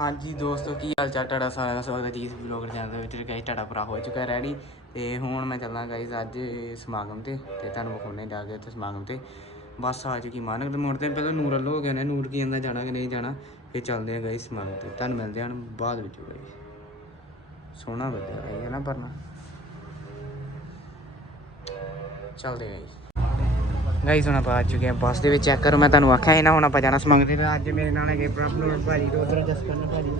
ਹਾਂਜੀ ਦੋਸਤੋ, ਕੀ ਹਾਲ ਚਾਲ? ਤੁਹਾਡਾ ਸਾਰਿਆਂ ਦਾ ਸਵਾਗਤ ਹੈ ਜੀ ਵਲੌਗ ਚੈਨਲ ਦੇ ਵਿੱਚ। ਗਾਇਸ ਤੁਹਾਡਾ ਭਰਾ ਹੋ ਚੁੱਕਾ ਰੈਡੀ ਤੇ ਹੁਣ ਮੈਂ ਚੱਲਾਂ ਗਾਇਸ ਅੱਜ ਸਮਾਗਮ ਤੇ ਤੇ ਤੁਹਾਨੂੰ ਵਿਖਾਉਣੇ ਜਾ ਕੇ ਉੱਥੇ ਸਮਾਗਮ ਤੇ। ਬੱਸ ਆ ਚੁੱਕੀ ਮਾਨਕ ਦੇ ਮੋੜ ਤੇ। ਪਹਿਲਾਂ ਨੂਰ ਵੱਲੋਂ ਹੋ ਗਏ ਨੇ, ਨੂਰ ਕੀ ਕਹਿੰਦਾ ਜਾਣਾ ਕਿ ਨਹੀਂ ਜਾਣਾ, ਫਿਰ ਚੱਲਦੇ ਆ ਗਾਇਸ ਸਮਾਗਮ ਤੇ। ਤੁਹਾਨੂੰ ਮਿਲਦੇ ਹਨ ਬਾਅਦ ਵਿੱਚ ਗਾਇਸ ਸੋਹਣਾ ਵਧੀਆ ਗਾਇਸ ਹੈ ਨਾ ਪਰਨਾ। ਚੱਲਦੇ ਗਾਇਸ ਗਾਈਸ ਹੁਣ ਆਪਾਂ ਆ ਚੁੱਕੇ ਹਾਂ ਬੱਸ ਦੇ ਵਿੱਚ ਚੈੱਕ ਕਰੋ, ਮੈਂ ਤੁਹਾਨੂੰ ਆਖਿਆ ਸੀ ਨਾ, ਹੁਣ ਆਪਾਂ ਜਾਣਾ ਸਮਾਗਮ ਤੇ ਅੱਜ ਮੇਰੇ ਨਾਲ ਹੈਗੇ ਪ੍ਰਭ ਭਾਜੀ ਤੇ ਉਧਰ ਜਸਕਰਨ ਭਾਜੀ।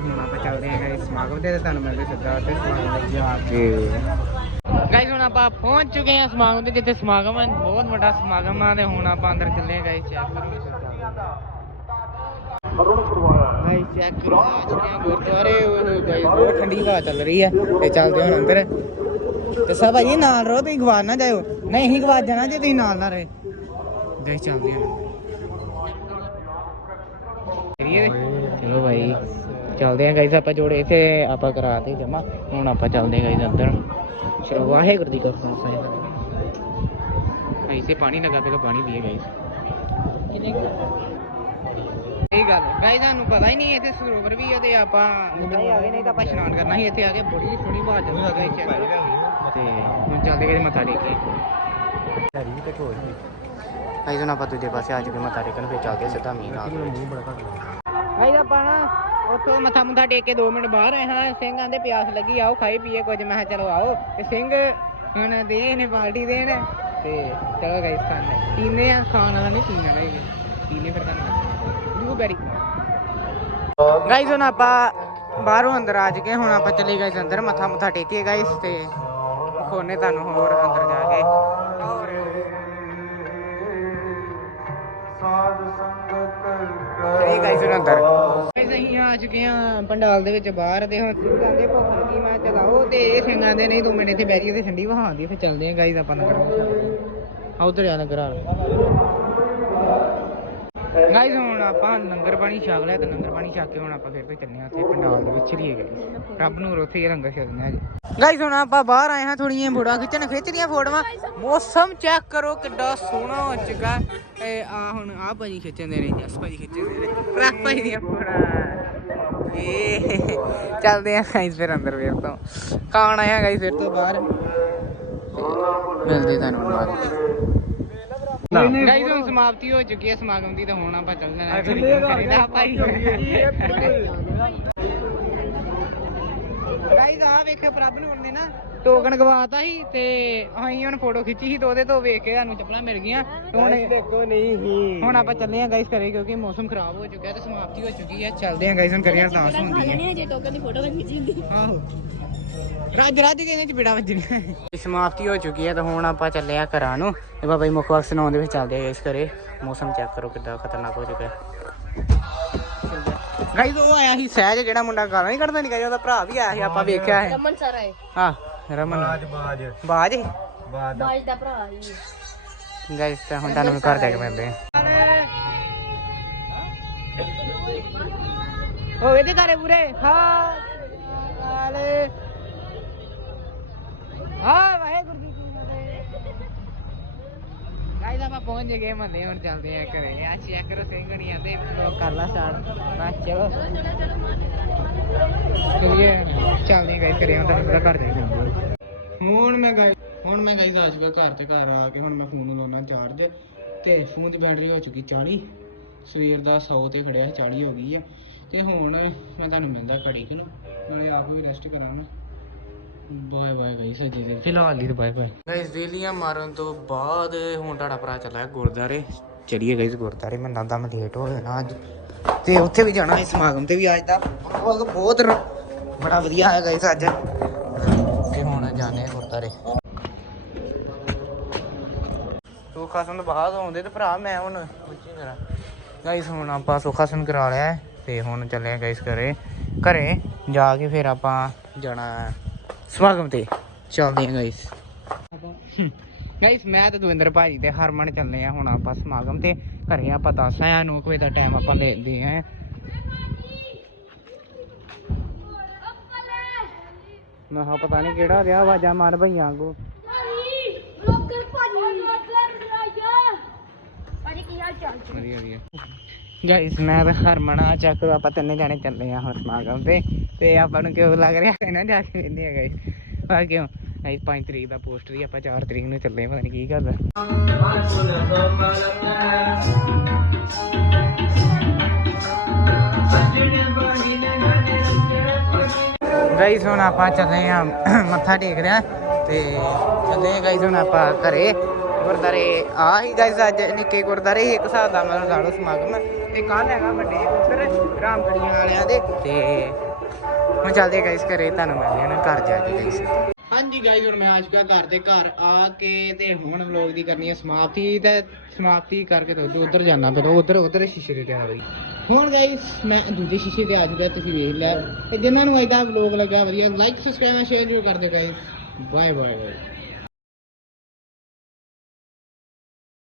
ਹੁਣ ਆਪਾਂ ਚੱਲਦੇ ਹਾਂ ਗਾਈਸ ਸਮਾਗਮ ਤੇ ਤੁਹਾਨੂੰ ਮਿਲਦੇ ਸਿੱਧਾ ਉੱਥੇ ਸਮਾਗਮ ਵਿੱਚ ਜਾ ਕੇ। ਗਾਈਸ ਹੁਣ ਆਪਾਂ ਪਹੁੰਚ ਚੁੱਕੇ ਹਾਂ ਸਮਾਗਮ ਤੇ, ਜਿੱਥੇ ਸਮਾਗਮ ਹੈ ਬਹੁਤ ਵੱਡਾ ਸਮਾਗਮ ਆ, ਤੇ ਹੁਣ ਆਪਾਂ ਅੰਦਰ ਚੱਲੇ ਹਾਂ ਗਾਈਸ ਚੈੱਕ ਕਰੋ। ਗਾਈਸ ਚੈੱਕ ਕਰੋ ਗੁਰਦੁਆਰੇ ਗਾਈਸ ਬਹੁਤ ਠੰਡੀ ਹਵਾ ਚੱਲ ਰਹੀ ਹੈ ਤੇ ਚੱਲਦੇ ਹਾਂ ਹੁਣ ਅੰਦਰ। ਤੇ ਸਭ ਭਾਜੀ ਨਾਲ ਰਹੋ, ਤੁਸੀਂ ਗਵਾਰ ਨਾ ਜਾਇਓ। ਨਹੀਂ, ਅਸੀਂ ਗਵਾਰ ਜਾਣਾ ਜੇ ਤੁਸੀਂ ਨਾਲ ਨਾ ਰਹੇ। ਗਏ ਚੱਲਦੇ ਹਾਂ ਚਲੋ ਭਾਈ ਚੱਲਦੇ ਹਾਂ ਗਾਈਸ ਆਪਾਂ ਜੋੜੇ। ਇੱਥੇ ਆਪਾਂ ਕਰਾ ਤੇ ਜਮਾ। ਹੁਣ ਆਪਾਂ ਚੱਲਦੇ ਹਾਂ ਗਾਈਸ ਅੰਦਰ। ਚਲੋ, ਵਾਹਿਗੁਰੂ ਦੀ ਕਾ ਖਾਲਸਾ। ਐਸੇ ਪਾਣੀ ਲਗਾ ਪਹਿਲਾਂ ਪਾਣੀ ਪੀਏ ਗਾਈਸ ਇਹ ਗੱਲ ਗਾਈਸ ਤੁਹਾਨੂੰ ਪਤਾ ਹੀ ਨਹੀਂ ਇੱਥੇ ਸਰੋਵਰ ਵੀ ਹੈ ਤੇ ਆਪਾਂ ਆ ਗਏ ਨਹੀਂ ਤਾਂ ਆਪਾਂ ਇਸ਼ਨਾਨ ਕਰਨਾ ਸੀ। ਇੱਥੇ ਆ ਕੇ ਬੜੀ ਸੋਹਣੀ ਬਾਤ ਚੱਲਦਾ ਗਾਈਸ ਤੇ ਹੁਣ ਚੱਲਦੇ ਗਏ ਮੱਥਾ ਟੇਕ ਕੇ। ਹਰੀ ਤੇ ਕੋਈ ਗਾਈਸ ਹੁਣ ਆਪਾਂ ਦੂਜੇ ਪਾਸੇ ਆ ਚੁੱਕੇ ਮੱਥਾ ਟੇਕਣ ਫਿਰ ਚੱਲਦੇ ਸਿੱਧਾ ਬੜਾ ਘੱਟ ਗਾਈਸ ਆਪਾਂ ਨਾ ਉੱਥੋਂ ਮੱਥਾ ਮੁੱਥਾ ਟੇਕ ਕੇ 2 ਮਿੰਟ ਬਾਹਰ ਆਏ ਹਾਂ। ਸਿੰਘ ਆਂਦੇ ਪਿਆਸ ਲੱਗੀ ਆਓ ਖਾਈ ਪੀਏ ਕੁਝ। ਮੈਂ ਚਲੋ ਆਓ। ਤੇ ਸਿੰਘ ਹੁਣ ਦੇ ਨੇ ਪਾਰਟੀ ਦੇਣ ਤੇ ਚਲੋ ਗਾਈਸ ਖਾਣੇ। ਪੀਨੇ ਆ ਖਾਣ ਵਾਲਾ ਨਹੀਂ ਪੀਣ ਵਾਲਾ ਪੀਨੇ ਫਿਰ ਤੁਹਾਨੂੰ ਬਲੂਬੈਰੀ ਗਾਈਸ ਹੁਣ ਆਪਾਂ ਬਾਹਰੋਂ ਅੰਦਰ ਆ ਚੁੱਕੇ ਹੁਣ ਆਪਾਂ ਚਲੇ ਗਏ ਅੰਦਰ। ਮੱਥਾ ਮੁੱਥਾ ਟੇਕੇ ਗਾਈਸ ਤੇ ਖੋਨੇ ਤੁਹਾਨੂੰ ਹੋਰ ਅੰਦਰ ਜਾ ਕੇ। ਇਹ ਗਾਈਸ ਹੁਣ ਅੰਦਰ। ਗਾਈਸ ਅਸੀਂ ਆ ਚੁੱਕੇ ਆ ਪੰਡਾਲ ਦੇ ਵਿੱਚ ਬਾਹਰ ਦੇ ਹੁਣ ਸਿੰਘ ਆਂਦੇ ਭੁੱਖ ਲੱਗੀ ਮੈਂ ਚਲਾਓ ਤੇ ਇਹ ਸਿੰਘ ਆਂਦੇ ਨਹੀਂ ਦੋ ਮਿੰਟ ਇੱਥੇ ਤੇ ਠੰਡੀ ਫਿਰ ਚੱਲਦੇ ਆ ਗਾਈਸ ਆਪਾਂ ਨਗਰ ਆ ਉਧਰ ਆ ਨਗਰ ਆ ਗਾਈਸ ਹੁਣ ਆਪਾਂ ਲੰਗਰ ਪਾਣੀ ਛਕ ਲਿਆ ਤੇ ਲੰਗਰ ਪਾਣੀ ਛਕ ਕੇ ਹੁਣ ਆਪਾਂ ਫਿਰ ਤੋਂ ਚੱਲਨੇ ਆ ਉੱਥੇ ਪੰਡਾਲ ਦੇ ਵਿੱਚ ਹੀ ਗਾਈਸ ਰੱਬ ਨੂੰ ਉੱਥੇ ਹੀ ਲੰਗਰ ਛਕਦੇ ਆ ਜੀ ਹੁਣ ਆਪਾਂ ਬਾਹਰ ਆਏ ਹਾਂ ਥੋੜੀਆਂ ਫੋਟੋਆਂ ਖਿੱਚਣ। ਖਿੱਚਦੀਆਂ ਫੋਟੋਆਂ। ਮੌਸਮ ਚੈੱਕ ਕਰੋ ਕਿੱਡਾ ਸੋਹਣਾ ਹੋ ਚੁੱਕਾ ਇਹ ਆ ਹੁਣ ਆ ਭਾਜੀ ਖਿੱਚਦੇ ਨੇ, ਜਸ ਭਾਜੀ ਖਿੱਚਦੇ ਨੇ। ਰੱਖ ਭਾਜੀ ਦੀਆਂ ਫੋਟੋਆਂ। ਇਹ ਚੱਲਦੇ ਆ ਗਾਈਸ ਫਿਰ ਅੰਦਰ ਫਿਰ ਤੋਂ। ਖਾਣ ਆਇਆ ਗਾਈਸ ਫਿਰ ਤੋਂ ਬਾਹਰ? ਮਿਲਦੇ ਤੁਹਾਨੂੰ ਬਾਅਦ ਗਾਈਸ ਹੁਣ ਸਮਾਪਤੀ ਹੋ ਚੁੱਕੀ ਹੈ ਸਮਾਗਮ ਦੀ ਤਾਂ ਹੁਣ ਆਪਾਂ ਚੱਲਦੇ ਹਾਂ ਕਰੀਦਾ ਭਾਈ ਗਾਈਸ ਆ ਵੇਖਿਓ ਪ੍ਰਭ ਨੂੰ ਉਹਨੇ ਨਾ ਟੋਕਨ ਗਵਾਤਾ ਸੀ ਤੇ ਅਸੀਂ ਹੁਣ ਫੋਟੋ ਖਿੱਚੀ ਸੀ ਤੇ ਉਹਦੇ ਤੋਂ ਵੇਖ ਕੇ ਸਾਨੂੰ ਚੱਪਲਾਂ ਮਿਲ ਗਈਆਂ। ਤੇ ਹੁਣ ਦੇਖੋ ਨਹੀਂ ਹੀ ਹੁਣ ਆਪਾਂ ਚੱਲੇ ਆਂ ਗਾਈਸ ਘਰੇ ਕਿਉਂਕਿ ਮੌਸਮ ਖਰਾਬ ਹੋ ਚੁੱਕਿਆ ਤੇ ਸਮਾਪਤੀ ਹੋ ਚੁੱਕੀ ਹੈ। ਚੱਲਦੇ ਆਂ ਗਾਈਸ ਹੁਣ ਕਰੀਏ ਅਰਦਾਸ ਹੁੰਦੀ ਹੈ। ਜੇ ਟੋਕਨ ਦੀ ਫੋਟੋ ਤਾਂ ਖਿੱਚੀ ਹੁੰਦੀ। ਆਹੋ। ਰੱਜ ਰੱਜ ਕੇ ਇਹਨੇ ਚ ਬਿੜਾ ਵੱਜਣੀਆਂ ਸਮਾਪਤੀ ਹੋ ਚੁੱਕੀ ਹੈ ਤਾਂ ਹੁਣ ਆਪਾਂ ਚੱਲੇ ਆ ਘਰਾਂ ਨੂੰ। ਤੇ ਬਾਬਾ ਜੀ ਮੁੱਖ ਸੁਣਾਉਣ ਦੇ ਵਿੱਚ ਚੱਲਦੇ ਆ ਇਸ ਘਰੇ। ਮੌਸਮ ਚੈੱਕ ਕਰੋ ਕਿੱਦਾਂ ਖਤਰਨਾਕ ਹੋ ਚੁੱਕਾ ਹੈ। ਗਾਈਸ ਉਹ ਆਇਆ ਸੀ ਸਹਿਜ ਜਿਹੜਾ ਮੁੰਡਾ ਗਾਲਾਂ ਨਹੀਂ ਕੱਢਦਾ ਨਹੀਂ ਉਹਦਾ ਭਰਾ ਵੀ ਆਇਆ ਸੀ ਆਪਾਂ ਵੇਖਿਆ ਹੈ। ਰਮਨ ਸਰ ਹੈ ਹਾਂ ਰਮਨ। ਬਾਜ ਬਾਜ। ਬਾਜ ਦਾ। ਭਰਾ ਹੈ ਗਾਈਸ ਤਾਂ ਹੁਣ ਤੁਹਾਨੂੰ ਘਰ ਜਾ ਕੇ ਮਿਲਦੇ ਆ ਓ ਇਹਦੇ ਘਰੇ ਪੂਰੇ। ਹਾਂ। ਵਾਲੇ ਹਾਂ, ਵਾਹਿਗੁਰੂ ਜੀ ਕੀ ਫਤਿਹ। ਗਾਈਸ ਆਪਾਂ ਪਹੁੰਚ ਗਏ ਮੰਨੇ ਹੁਣ ਚੱਲਦੇ ਆ ਘਰੇ। ਆ ਚੈੱਕ ਕਰੋ ਸਿੰਘ ਨਹੀਂ ਲੋਕ ਕਰ ਲਾ ਸਟਾਰਟ ਬਸ, ਚਲੋ। ਚਲਿਏ, ਚੱਲਦੇ ਆ ਘਰੇ, ਹੁਣ ਤੁਹਾਨੂੰ ਪਤਾ ਘਰ ਜਾ ਹੁਣ ਮੈਂ ਗਾਈ ਹੁਣ ਮੈਂ ਗਾਈਸ ਆ ਚੁੱਕਾ ਘਰ ਤੇ ਘਰ ਆ ਕੇ ਹੁਣ ਮੈਂ ਫੋਨ ਨੂੰ ਲਾਉਣਾ ਚਾਰਜ ਤੇ ਫੋਨ ਦੀ ਬੈਟਰੀ ਹੋ ਚੁੱਕੀ 40 ਸਵੇਰ ਦਾ 100 ਤੇ ਖੜਿਆ ਸੀ 40 ਹੋ ਗਈ ਆ। ਤੇ ਹੁਣ ਮੈਂ ਤੁਹਾਨੂੰ ਮਿਲਦਾ ਘੜੀ ਕਿ ਨੂੰ। ਨਾਲੇ ਆਪ ਵੀ ਰੈਸਟ ਕਰਾਂ ਨਾ ਬਾਏ ਬਾਏ ਗਾਈਸ ਅਜੇ ਦੇ ਫਿਲਹਾਲ ਲਈ ਤਾਂ ਬਾਏ ਬਾਏ। ਗਾਈਸ ਵੇਲੀਆਂ ਮਾਰਨ ਤੋਂ ਬਾਅਦ ਹੁਣ ਤੁਹਾਡਾ ਭਰਾ ਚੱਲਾ ਗੁਰਦਾਰੇ ਚਲੀਏ ਗਾਈਸ ਗੁਰਦਾਰੇ ਮੈਂ ਦਾਦਾ ਮੈਂ ਲੇਟ ਹੋ ਜਾਣਾ ਅੱਜ। ਤੇ ਉੱਥੇ ਵੀ ਜਾਣਾ ਇਸ ਸਮਾਗਮ ਤੇ ਵੀ ਅੱਜ ਦਾ। ਬਹੁਤ ਬਹੁਤ ਰ- ਬੜਾ ਵਧੀਆ ਹੈ ਗਾਈਸ ਅੱਜ ਤੇ ਹੁਣ ਜਾਣੇ ਗੁਰਦਾਰੇ ਸੁੱਖਾ ਸੁਣ ਬਾਹਰ ਆਉਂਦੇ ਤੇ ਭਰਾ ਮੈਂ ਹੁਣ ਉੱਚੀ ਕਰਾਂ ਗਾਈਸ ਹੁਣ ਆਪਾਂ ਸੁੱਖਾ ਸੁਣ ਕਰਾ ਲਿਆ ਤੇ ਹੁਣ ਚੱਲੇ ਆ ਗਾਈਸ ਘਰੇ। ਘਰੇ ਜਾ ਕੇ ਫਿਰ ਆਪਾਂ ਜਾਣਾ ਹੈ। ਸਮਾਗਮ ਤੇ ਚੱਲਦੇ ਆ ਗਾਈਸ ਗਾਈਸ ਮੈਂ ਤੇ ਦਵਿੰਦਰ ਭਾਜੀ ਤੇ ਹਰਮਨ ਚੱਲੇ ਆ ਹੁਣ ਆਪਾਂ ਸਮਾਗਮ ਤੇ। ਘਰੇ ਆਪਾਂ ਦੱਸ ਆਇਆ 9 ਵਜੇ ਦਾ ਟਾਈਮ ਆਪਾਂ ਲੈ ਦੇ ਆ ਮੈਂ ਕਿਹਾ ਪਤਾ ਨਹੀਂ ਕਿਹੜਾ ਰਿਹਾ ਆਵਾਜ਼ਾਂ ਮਾਰ ਭਈਆਂ ਵਾਂਗੂ। ਰੋਕਰ ਭਾਜੀ ਰੋਕਰ ਰਾਜਾ ਭਾਜੀ। ਕੀ ਹਾਲ ਚਾਲ ਵਧੀਆ ਵਧੀਆ। ਗਾਇਸ ਮੈਂ ਤਾਂ ਹਰਮਣਾ ਚੱਕ ਆਪਾਂ ਤਿੰਨੇ ਜਾਣੇ ਚੱਲੇ ਆ ਹੁਣ ਸਮਾਗਮ ਤੇ। ਤੇ ਆਪਾਂ ਨੂੰ ਕਿਉਂ ਲੱਗ ਰਿਹਾ ਇਹਨਾਂ ਜਾ ਕੇ ਇੰਨੇ ਆ ਗਾਇਸ ਆ ਕਿਉਂ? ਅਸੀਂ 5 ਤਰੀਕ ਦਾ ਪੋਸਟਰ ਹੀ ਆਪਾਂ 4 ਤਰੀਕ ਨੂੰ ਚੱਲੇ ਪਤਾ ਨਹੀਂ ਕੀ ਗੱਲ ਆ। ਗਾਇਸ ਹੁਣ ਆਪਾਂ ਚੱਲੇ ਆ, ਮੱਥਾ ਟੇਕ ਰਿਹਾ ਤੇ ਚੱਲੇ ਆ ਗਾਇਸ ਹੁਣ ਆਪਾਂ ਘਰੇ। ਗੁਰਦਾਰੇ ਆ ਹੀ ਗਾਇਸ ਅੱਜ ਨਿੱਕੇ ਗੁਰਦਾਰੇ ਹੀ ਇੱਕ ਹਿਸਾਬ ਦਾ ਮਤਲਬ ਲਾ ਸਮਾਗਮ। ਤੇ ਕੱਲ ਹੈਗਾ ਵੱਡੇ ਉੱਧਰ, ਰਾਮਗੜੀਆਂ ਵਾਲਿਆਂ ਦੇ। ਤੇ ਹੁਣ ਚੱਲਦੇ ਗਾਇਸ ਘਰੇ, ਤੁਹਾਨੂੰ ਮਿਲਦੇ ਹਾਂ ਘਰ ਜਾ ਕੇ ਗਾਇਸ ਹਾਂਜੀ ਗਾਇਸ ਹੁਣ ਮੈਂ ਆ ਚੁੱਕਾ ਘਰ ਤੇ ਘਰ ਆ ਕੇ ਤੇ ਹੁਣ ਵਲੌਗ ਦੀ ਕਰਨੀ ਹੈ ਸਮਾਪਤੀ। ਤੇ ਸਮਾਪਤੀ ਕਰਕੇ ਤੇ ਉਧਰ ਜਾਣਾ ਫਿਰ ਉਧਰ ਉਧਰ ਸ਼ੀਸ਼ੇ ਦੇ ਤਿਆਰ ਹੋਈ। ਹੁਣ ਗਾਇਸ ਮੈਂ ਦੂਜੇ ਸ਼ੀਸ਼ੇ ਤੇ ਆ ਚੁੱਕਾ ਤੁਸੀਂ ਵੇਖ ਲਿਆ। ਤੇ ਜਿਨ੍ਹਾਂ ਨੂੰ ਅੱਜ ਦਾ ਵਲੌਗ ਲੱਗਾ ਵਧੀਆ ਲਾਈਕ ਸਬਸਕ੍ਰਾਈਬ ਸ਼ੇਅਰ ਜ਼ਰੂਰ ਕਰ ਦਿਓ ਗਾਇਸ ਬਾਏ ਬਾਏ ਬਾਏ